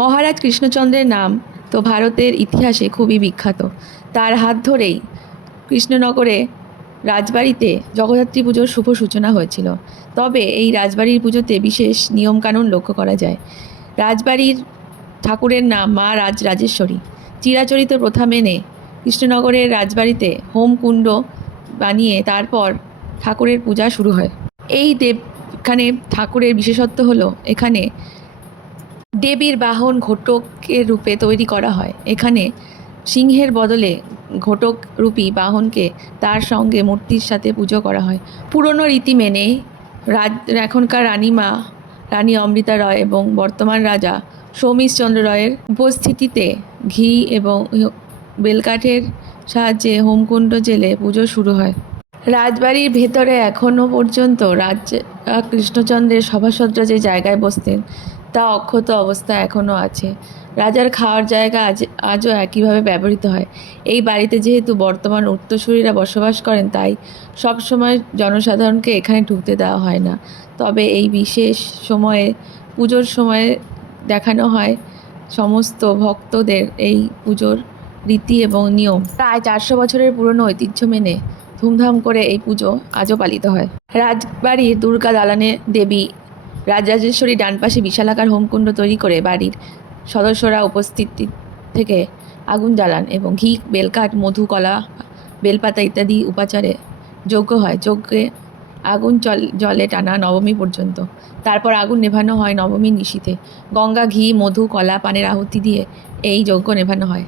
মহারাজ কৃষ্ণচন্দ্রের নাম তো ভারতের ইতিহাসে খুবই বিখ্যাত। তার হাত ধরেই কৃষ্ণনগরে রাজবাড়িতে জগদ্ধাত্রী পুজোর শুভ সূচনা হয়েছিল। তবে এই রাজবাড়ির পুজোতে বিশেষ নিয়মকানুন লক্ষ্য করা যায়। রাজবাড়ির ঠাকুরের নাম মা রাজ রাজেশ্বরী। চিরাচরিত প্রথা মেনে কৃষ্ণনগরের রাজবাড়িতে হোমকুণ্ড বানিয়ে তারপর ঠাকুরের পূজা শুরু হয়। এই দেব, এখানে ঠাকুরের বিশেষত্ব হলো এখানে দেবীর বাহন ঘটকের রূপে তৈরি করা হয়। এখানে সিংহের বদলে ঘটক রূপী বাহনকে তার সঙ্গে মূর্তির সাথে পুজো করা হয়। পুরনো রীতি মেনে রাজ, এখনকার রানীমা, রানী অমৃতা রয় এবং বর্তমান রাজা সৌমিশচন্দ্র রয়ের উপস্থিতিতে ঘি এবং বেলকাঠের সাহায্যে হোমকুণ্ড জেলে পুজো শুরু হয়। রাজবাড়ির ভেতরে এখনও পর্যন্ত রাজ কৃষ্ণচন্দ্রের সভাসদরা যে জায়গায় বসতেন তা অক্ষত অবস্থা এখনও আছে। রাজার খাওয়ার জায়গা আজ, আজও একইভাবে ব্যবহৃত হয়। এই বাড়িতে যেহেতু বর্তমান উত্তরসূরিরা বসবাস করেন, তাই সবসময় জনসাধারণকে এখানে ঢুকতে দেওয়া হয় না। তবে এই বিশেষ সময়ে, পুজোর সময়ে দেখানো হয় সমস্ত ভক্তদের এই পুজোর রীতি এবং নিয়ম। প্রায় চারশো বছরের পুরনো ঐতিহ্য মেনে ধুমধাম করে এই পুজো আজও পালিত হয়। রাজবাড়ির দুর্গা দালানে দেবী রাজরাজেশ্বরী ডান পাশে বিশালাকার হোমকুণ্ড তৈরি করে বাড়ির সদস্যরা উপস্থিতি থেকে আগুন জ্বালান এবং ঘি, বেলকাঠ, মধু, কলা, বেলপাতা ইত্যাদি উপাচারে যজ্ঞ হয়। যজ্ঞে আগুন জল জলে টানা নবমী পর্যন্ত। তারপর আগুন নেভানো হয় নবমী নিশীথে। গঙ্গা, ঘি, মধু, কলা, পানের আহুতি দিয়ে এই যজ্ঞ নেভানো হয়।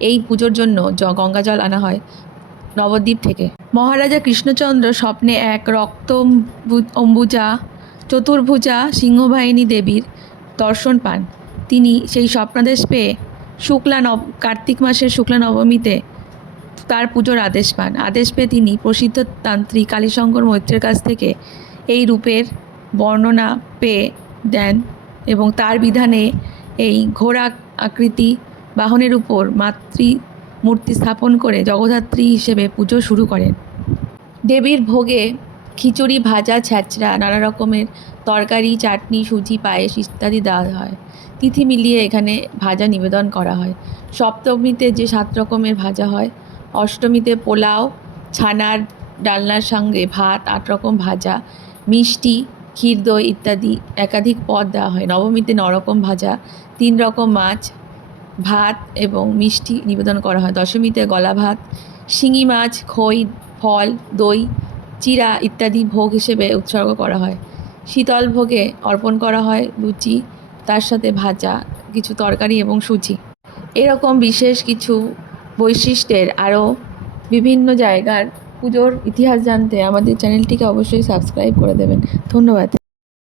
এই পুজোর জন্য জ, গঙ্গা জল আনা হয় নবদ্বীপ থেকে। মহারাজা কৃষ্ণচন্দ্র স্বপ্নে এক রক্ত অম্বুজা চতুর্ভুজা সিংহবাহিনী দেবীর দর্শন পান। তিনি সেই স্বপ্নাদেশ পেয়ে শুক্লা নব, কার্তিক মাসের শুক্লা নবমীতে তার পুজোর আদেশ পান। আদেশ পেয়ে তিনি প্রসিদ্ধ তান্ত্রিক কালীশঙ্কর মৈত্রের কাছ থেকে এই রূপের বর্ণনা পেয়ে দেন এবং তার বিধানে এই ঘোড়া আকৃতি বাহনের উপর মাতৃ মূর্তি স্থাপন করে জগদ্ধাত্রী হিসেবে পুজো শুরু করেন। দেবীর ভোগে খিচুড়ি, ভাজা ছ্যাঁচড়া নানা রকমের তরকারি, চাটনি, সুজি, পায়েস ইত্যাদি দেওয়া হয়। তিথি মিলিয়ে এখানে ভাজা নিবেদন করা হয়। সপ্তমীতে যে সাত রকমের ভাজা হয়, অষ্টমীতে পোলাও, ছানার ডালনার সঙ্গে ভাত, আট রকম ভাজা, মিষ্টি, ক্ষীর দই ইত্যাদি একাধিক পদ দেওয়া হয়। নবমীতে নরকম ভাজা, তিন রকম মাছ, ভাত এবং মিষ্টি নিবেদন করা হয়। দশমীতে গলা ভাত, শিঙি মাছ, খই, ফল, দই চিরা ইত্যাদি ভোগ হিসেবে উৎসর্গ করা হয়। শীতল ভোগে অর্পণ করা হয় লুচি, তার সাথে ভাজা, কিছু তরকারি এবং সুজি। এরকম বিশেষ কিছু বৈশিষ্ট্যের আরও বিভিন্ন জায়গার পুজোর ইতিহাস জানতে আমাদের চ্যানেলটিকে অবশ্যই সাবস্ক্রাইব করে দেবেন। ধন্যবাদ।